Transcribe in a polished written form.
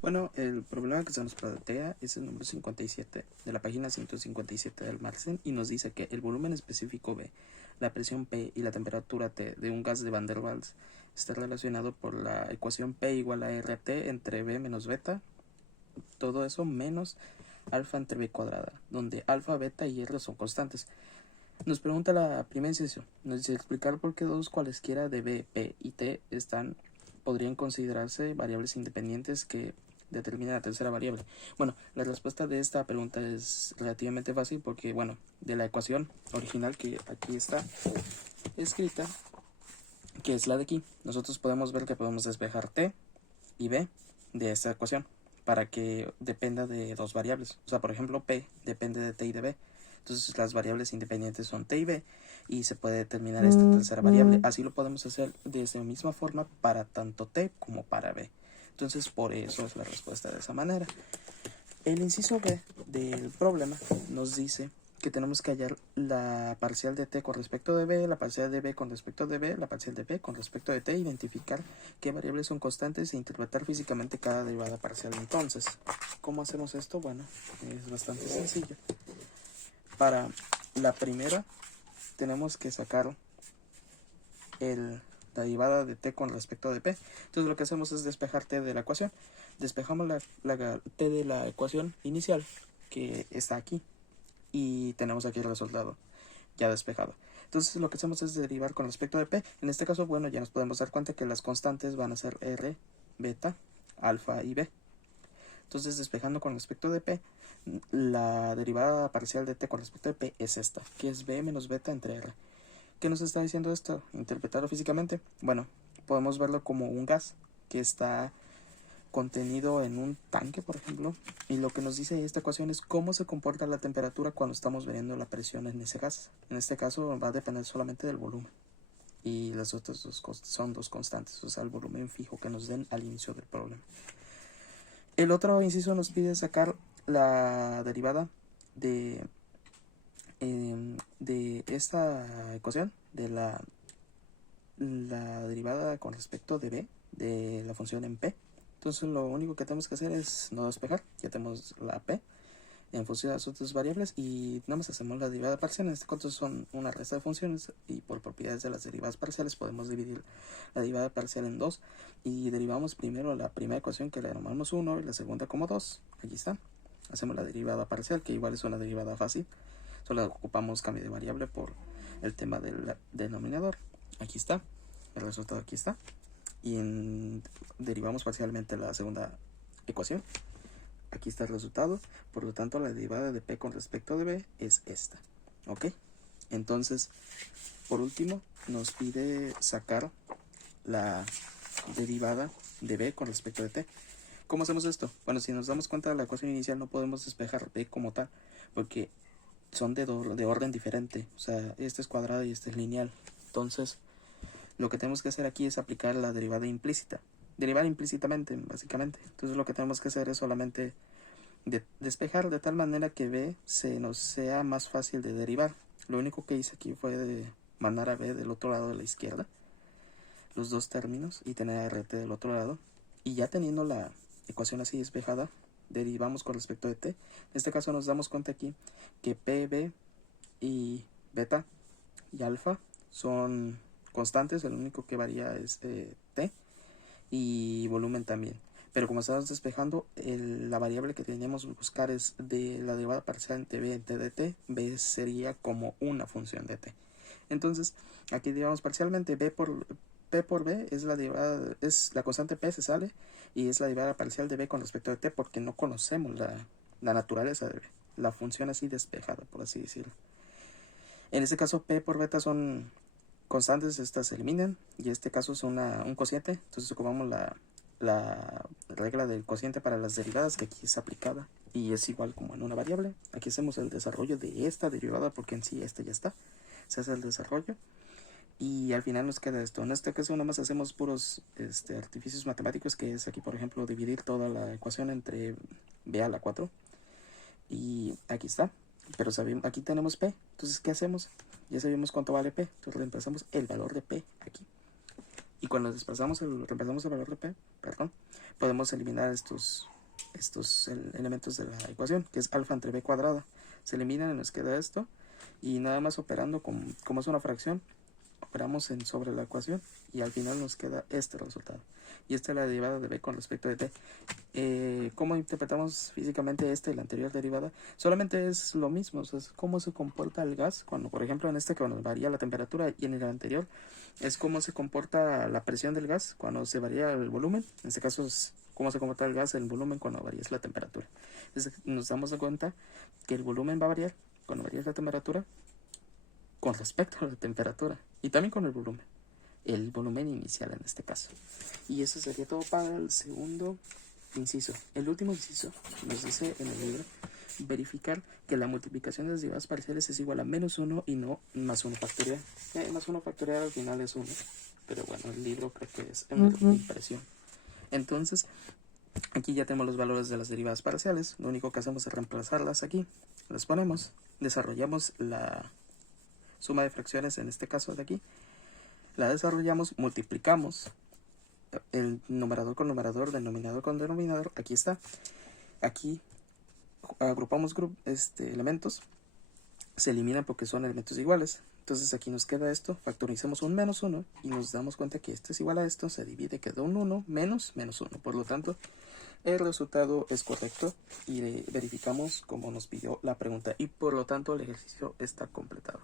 Bueno, el problema que se nos plantea es el número 57 de la página 157 del Marcen y nos dice que el volumen específico B, la presión P y la temperatura T de un gas de Van der Waals está relacionado por la ecuación P igual a RT entre B menos beta, todo eso menos alfa entre B cuadrada, donde alfa, beta y R son constantes. Nos pregunta la primera inciso, nos dice explicar por qué dos cualesquiera de B, P y T podrían considerarse variables independientes que determina la tercera variable. Bueno, la respuesta de esta pregunta es relativamente fácil porque, bueno, de la ecuación original que aquí está escrita, que es la de aquí, nosotros podemos ver que podemos despejar T y B de esta ecuación para que dependa de dos variables. O sea, por ejemplo, P depende de T y de B. Entonces las variables independientes son T y B y se puede determinar esta tercera variable. Así lo podemos hacer de esa misma forma para tanto T como para B. Entonces por eso es la respuesta de esa manera. El inciso B del problema nos dice que tenemos que hallar la parcial de T con respecto de B, la parcial de B con respecto de B, la parcial de B con respecto de T, identificar qué variables son constantes e interpretar físicamente cada derivada parcial. Entonces, ¿cómo hacemos esto? Bueno, es bastante sencillo. Para la primera tenemos que sacar la derivada de T con respecto de P. Entonces lo que hacemos es despejar T de la ecuación. Despejamos la T de la ecuación inicial, que está aquí, y tenemos aquí el resultado ya despejado. Entonces lo que hacemos es derivar con respecto de P. En este caso, bueno, ya nos podemos dar cuenta que las constantes van a ser R, beta, alfa y B. Entonces, despejando con respecto de P, la derivada parcial de T con respecto de P es esta, que es B menos beta entre R. ¿Qué nos está diciendo esto? Interpretarlo físicamente. Bueno, podemos verlo como un gas que está contenido en un tanque, por ejemplo, y lo que nos dice esta ecuación es cómo se comporta la temperatura cuando estamos midiendo la presión en ese gas. En este caso va a depender solamente del volumen, y las otras son dos constantes, o sea, el volumen fijo que nos den al inicio del problema. El otro inciso nos pide sacar la derivada de esta ecuación, de la derivada con respecto de B, de la función en P. Entonces lo único que tenemos que hacer es no despejar, ya tenemos la P en función de las otras variables y nada más hacemos la derivada parcial. En este caso son una resta de funciones y por propiedades de las derivadas parciales podemos dividir la derivada parcial en dos y derivamos primero la primera ecuación que le llamamos 1 y la segunda como 2. Aquí está. Hacemos la derivada parcial, que igual es una derivada fácil, solo ocupamos cambio de variable por el tema del denominador. Aquí está, el resultado aquí está, y derivamos parcialmente la segunda ecuación. Aquí está el resultado, por lo tanto la derivada de P con respecto de B es esta. ¿Ok? Entonces, por último, nos pide sacar la derivada de B con respecto de T. ¿Cómo hacemos esto? Bueno, si nos damos cuenta de la ecuación inicial no podemos despejar B como tal, porque son de orden diferente. O sea, este es cuadrado y este es lineal. Entonces, lo que tenemos que hacer aquí es aplicar la derivada implícita. Derivar implícitamente, básicamente. Entonces lo que tenemos que hacer es solamente despejar de tal manera que B se nos sea más fácil de derivar. Lo único que hice aquí fue de mandar a B del otro lado de la izquierda, los dos términos, y tener a RT del otro lado. Y ya teniendo la ecuación así despejada, derivamos con respecto de T. En este caso nos damos cuenta aquí que P, B y beta y alfa son constantes, el único que varía es T y volumen también. Pero como estamos despejando, la variable que teníamos que buscar es de la derivada parcial entre B entre dt. B sería como una función de t. Entonces, aquí derivamos parcialmente P por B es la derivada, es la constante P se sale y es la derivada parcial de B con respecto de t porque no conocemos la naturaleza de B. La función así despejada, por así decirlo. En este caso, P por beta son constantes, estas se eliminan, y en este caso es un cociente. Entonces ocupamos la regla del cociente para las derivadas, que aquí es aplicada y es igual como en una variable. Aquí hacemos el desarrollo de esta derivada porque en sí esta ya está, se hace el desarrollo y al final nos queda esto. En este caso nada más hacemos puros artificios matemáticos, que es aquí por ejemplo dividir toda la ecuación entre b a la 4 y aquí está. Pero aquí tenemos P, entonces ¿qué hacemos? Ya sabemos cuánto vale P, entonces reemplazamos el valor de P aquí. Y cuando reemplazamos el valor de p, perdón, podemos eliminar estos elementos de la ecuación, que es alfa entre b cuadrada. Se eliminan y nos queda esto. Y nada más operando como es una fracción, operamos sobre la ecuación y al final nos queda este resultado. Y esta es la derivada de b con respecto de t. ¿Cómo interpretamos físicamente esta y la anterior derivada? Solamente es lo mismo, o sea, es cómo se comporta el gas cuando, por ejemplo, en este cuando varía la temperatura, y en el anterior es cómo se comporta la presión del gas cuando se varía el volumen. En este caso es cómo se comporta el gas en el volumen cuando varía la temperatura. Entonces nos damos cuenta que el volumen va a variar cuando varía la temperatura con respecto a la temperatura y también con el volumen inicial en este caso. Y eso sería todo para el segundo inciso. El último inciso nos dice en el libro verificar que la multiplicación de las derivadas parciales es igual a -1 y no más 1 factorial. Más 1 factorial al final es 1, pero bueno, el libro creo que es impresión. Entonces, aquí ya tenemos los valores de las derivadas parciales. Lo único que hacemos es reemplazarlas aquí. Las ponemos, desarrollamos la suma de fracciones, en este caso de aquí. La desarrollamos, multiplicamos el numerador con numerador, denominador con denominador. Aquí está. Aquí agrupamos elementos. Se eliminan porque son elementos iguales. Entonces aquí nos queda esto. Factorizamos un -1 y nos damos cuenta que esto es igual a esto. Se divide, queda un 1 menos -1. Por lo tanto, el resultado es correcto y verificamos como nos pidió la pregunta. Y por lo tanto, el ejercicio está completado.